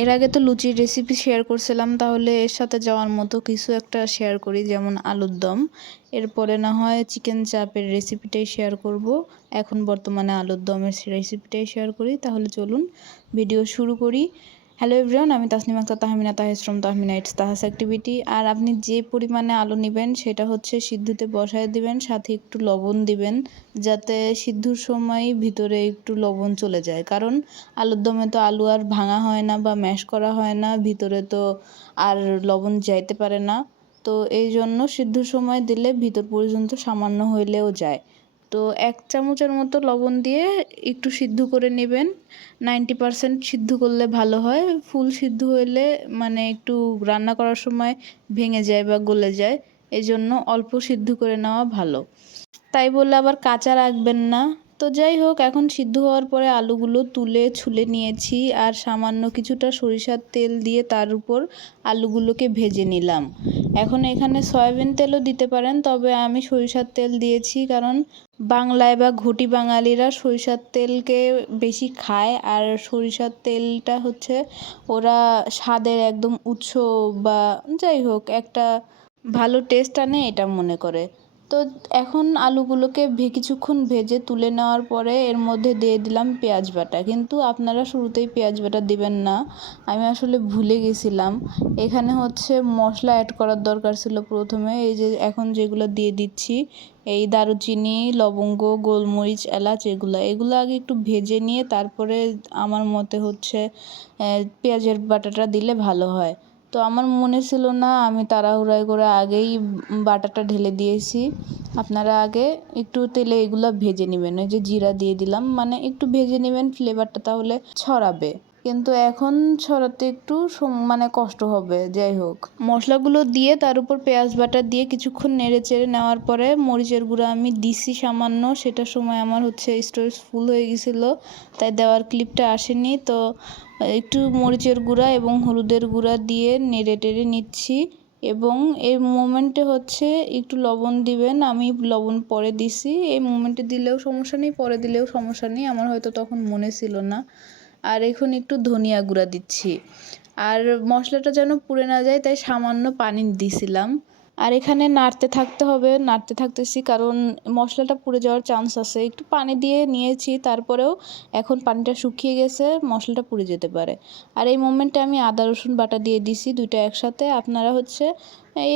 এর আগে তো লুচির রেসিপি শেয়ার করছিলাম, তাহলে এর সাথে যাওয়ার মতো কিছু একটা শেয়ার করি, যেমন আলুর দম। এরপরে না হয় চিকেন চাপের রেসিপিটাই শেয়ার করব। এখন বর্তমানে আলুর দমের রেসিপিটাই শেয়ার করি, তাহলে চলুন ভিডিও শুরু করি। হ্যালো এভরিওয়ান আমি তাসনিম আক্তার, তাহমিনা তাহেসরম তাহমিনা ইটস তাহাস অ্যাক্টিভিটি আর আপনি যে পরিমাণে আলু নেবেন, সেটা হচ্ছে সিদ্ধুতে বসায় দিবেন, সাথে একটু লবণ দিবেন, যাতে সিদ্ধুর সময় ভিতরে একটু লবণ চলে যায়। কারণ আলুর দমে তো আলু আর ভাঙা হয় না বা ম্যাশ করা হয় না, ভিতরে তো আর লবণ যাইতে পারে না। তো এই জন্য সিদ্ধুর সময় দিলে ভিতর পর্যন্ত সামান্য হইলেও যায়। তো এক চামচের মতো লবণ দিয়ে একটু সিদ্ধ করে নেবেন। নাইনটি পারসেন্ট সিদ্ধ করলে ভালো হয়। ফুল সিদ্ধ হইলে মানে একটু রান্না করার সময় ভেঙে যায় বা গলে যায়। এজন্য অল্প সিদ্ধ করে নেওয়া ভালো। তাই বলে আবার কাঁচা রাখবেন না। তো যাই হোক, এখন সিদ্ধ হওয়ার পরে আলুগুলো তুলে ছুলে নিয়েছি আর সামান্য কিছুটা সরিষার তেল দিয়ে তার উপর আলুগুলোকে ভেজে নিলাম। এখন এখানে সয়াবিন তেলও দিতে পারেন, তবে আমি সরিষার তেল দিয়েছি কারণ বাংলায় বা ঘটি বাঙালিরা সরিষার তেলকে বেশি খায় আর সরিষার তেলটা হচ্ছে ওরা স্বাদের একদম উৎস বা যাই হোক, একটা ভালো টেস্ট আনে এটা মনে করে। তো এখন আলুগুলোকে ভে, কিছুক্ষণ ভেজে তুলে নেওয়ার পরে এর মধ্যে দিয়ে দিলাম পেঁয়াজ বাটা। কিন্তু আপনারা শুরুতেই পেঁয়াজ বাটা দিবেন না। আমি আসলে ভুলে গেছিলাম। এখানে হচ্ছে মশলা অ্যাড করার দরকার ছিল প্রথমে। এই যে এখন যেগুলো দিয়ে দিচ্ছি, এই দারুচিনি, লবঙ্গ, গোলমরিচ, এলাচ এগুলো। এগুলো আগে একটু ভেজে নিয়ে তারপরে আমার মতে হচ্ছে পেঁয়াজের বাটাটা দিলে ভালো হয়। তো আমার মনে ছিল না, আমি তাড়াহুড়াই করে আগেই বাটাটা ঢেলে দিয়েছি। আপনারা আগে একটু তেলে এগুলো ভেজে নেবেন। ওই যে জিরা দিয়ে দিলাম মানে একটু ভেজে নেবেন ফ্লেভারটা তাহলে ছড়াবে। কিন্তু এখন ছড়াতে একটু মানে কষ্ট হবে, যাই হোক। মশলাগুলো দিয়ে তার উপর পেঁয়াজ বাটা দিয়ে কিছুক্ষণ নেড়ে চেড়ে নেওয়ার পরে মরিচের গুঁড়া আমি দিছি সামান্য সেটার সময় আমার হচ্ছে স্টোরেজ ফুল হয়ে গেছিল, তাই দেওয়ার ক্লিপটা আসেনি। তো একটু মরিচের গুঁড়া এবং হলুদের গুঁড়া দিয়ে নেড়ে টেড়ে নিচ্ছি এবং এই মোমেন্টে হচ্ছে একটু লবণ দিবেন, আমি লবণ পরে দিছি। এই মোমেন্টে দিলেও সমস্যা নেই, পরে দিলেও সমস্যা নেই, আমার হয়তো তখন মনে ছিল না। আর এখন একটু ধনিয়া গুঁড়া দিচ্ছি। আর মশলাটা যেন পুড়ে না যায়, তাই সামান্য পানি দিছিলাম। আর এখানে নাড়তে থাকতে হবে, নাড়তে থাকতেছি কারণ মশলাটা পুড়ে যাওয়ার চান্স আছে। একটু পানি দিয়ে নিয়েছি, তারপরেও এখন পানিটা শুকিয়ে গেছে, মশলাটা পুড়ে যেতে পারে। আর এই মোমেন্টে আমি আদা, রসুন বাটা দিয়ে দিছি দুইটা একসাথে। আপনারা হচ্ছে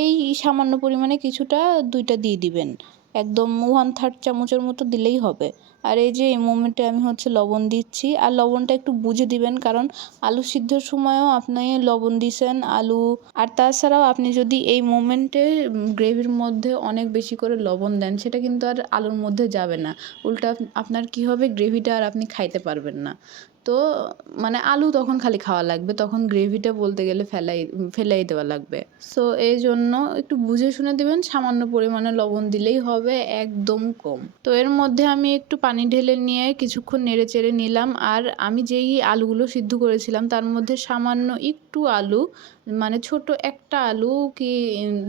এই সামান্য পরিমাণে কিছুটা দুইটা দিয়ে দিবেন। একদম ওয়ান থার্ড চামচের মতো দিলেই হবে। আর এই যে, এই মোমেন্টে আমি হচ্ছে লবণ দিচ্ছি। আর লবণটা একটু বুঝে দিবেন, কারণ আলু সিদ্ধর সময়ও আপনি লবণ দিছেন, আলু, আর তাছাড়াও আপনি যদি এই মোমেন্টে গ্রেভির মধ্যে অনেক বেশি করে লবণ দেন, সেটা কিন্তু আর আলুর মধ্যে যাবে না। উল্টা আপনার কি হবে? গ্রেভিটা আর আপনি খাইতে পারবেন না। তো মানে আলু তখন খালি খাওয়া লাগবে, তখন গ্রেভিটা বলতে গেলে ফেলাই ফেলাই দেওয়া লাগবে। সো এই জন্য একটু বুঝে শুনে দেবেন, সামান্য পরিমাণে লবণ দিলেই হবে একদম কম। তো এর মধ্যে আমি একটু পানি ঢেলে নিয়ে কিছুক্ষণ নেড়ে চেড়ে নিলাম, আর আমি যেই আলুগুলো সিদ্ধ করেছিলাম, তার মধ্যে সামান্য একটু আলু মানে ছোট একটা আলু কি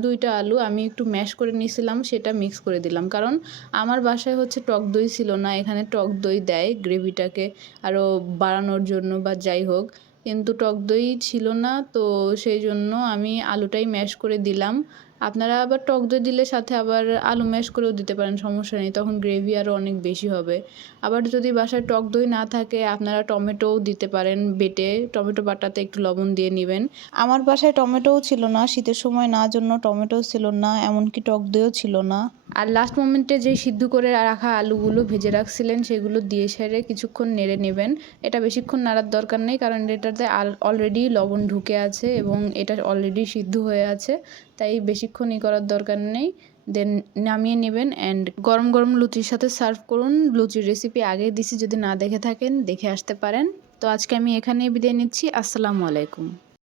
দুইটা আলু আমি একটু ম্যাশ করে নিয়েছিলাম, সেটা মিক্স করে দিলাম। কারণ আমার বাসায় হচ্ছে টক দই ছিল না, এখানে টক দই দেয় গ্রেভিটাকে আরও বাড়ানোর জন্য বা যাই হোক। কিন্তু টক দই ছিল না, তো সেই জন্য আমি আলুটাই ম্যাশ করে দিলাম। আপনারা আবার টক দই দিলে সাথে আবার আলু ম্যাশ করেও দিতে পারেন, সমস্যা নেই, তখন গ্রেভি আরও অনেক বেশি হবে। আবার যদি বাসায় টক দই না থাকে, আপনারা টমেটোও দিতে পারেন বেটে, টমেটো বাটাতে একটু লবণ দিয়ে নেবেন। আমার বাসায় টমেটোও ছিল না, শীতের সময় না জন্য টমেটোও ছিল না, এমনকি টক দইও ছিল না। আর লাস্ট মোমেন্টে যে সিদ্ধ করে রাখা আলুগুলো ভেজে রাখছিলেন, সেগুলো দিয়ে সেরে কিছুক্ষণ নেড়ে নেবেন। এটা বেশিক্ষণ নাড়ার দরকার নেই, কারণ এটাতে অলরেডি লবণ ঢুকে আছে এবং এটা অলরেডি সিদ্ধ হয়ে আছে, তাই বেশিক্ষণ ই করার দরকার নেই। দেন নামিয়ে নেবেন অ্যান্ড গরম গরম লুচির সাথে সার্ভ করুন। লুচির রেসিপি আগে দিছি, যদি না দেখে থাকেন, দেখে আসতে পারেন। তো আজকে আমি এখানেই বিদায় নিচ্ছি। আসসালামু আলাইকুম।